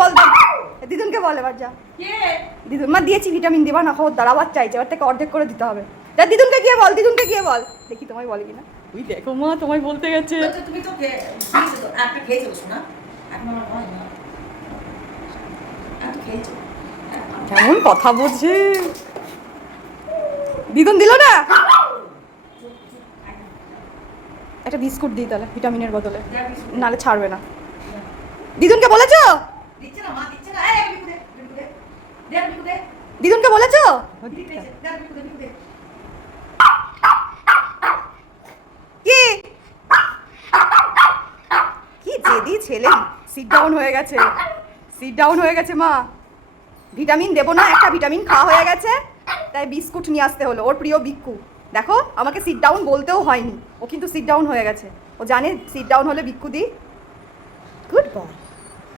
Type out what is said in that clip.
বল, দিদুনকে বল এবার যা। দিদুন মা দিয়েছি ভিটামিন দিবা না, খবর দাঁড়াবার চাইছে, এবার থেকে অর্ধেক করে দিতে হবে। যা দিদুনকে গিয়ে বল, দিদুনকে গিয়ে বল, দেখি তোমায় বলে কিনা। ওই দেখো মা তোমায় বলতে গেছে। তুমি তো খেয়েছো তো, একটা খেয়েছো না, এখন আমার হয় না, একটা খেয়েছো। কেমন কথা বলছে দিদুন, দিল না একটা বিস্কুট দিই তাহলে ভিটামিনের বদলে, নালে ছাড়বে না। দিদুনকে বলেছো? দিচ্ছে না মা, দিচ্ছে না। এই বিকু দে, বিকু দে, দে বিকু দে। দিদুনকে বলেছো? দিচ্ছে, দে বিকু দে, বিকু দে। কি কি জেদি ছেলে, সিট ডাউন হয়ে গেছে, সিট ডাউন হয়ে গেছে মা। ভিটামিন দেবো না, একটা ভিটামিন খাওয়া হয়ে গেছে, তাই বিস্কুট নিয়ে আসতে হলো, ওর প্রিয় বিক্কু। দেখো আমাকে সিট ডাউন বলতেও হয়নি, ও কিন্তু সিট ডাউন হয়ে গেছে, ও জানে সিট ডাউন হলে বিক্কু দি। Good boy.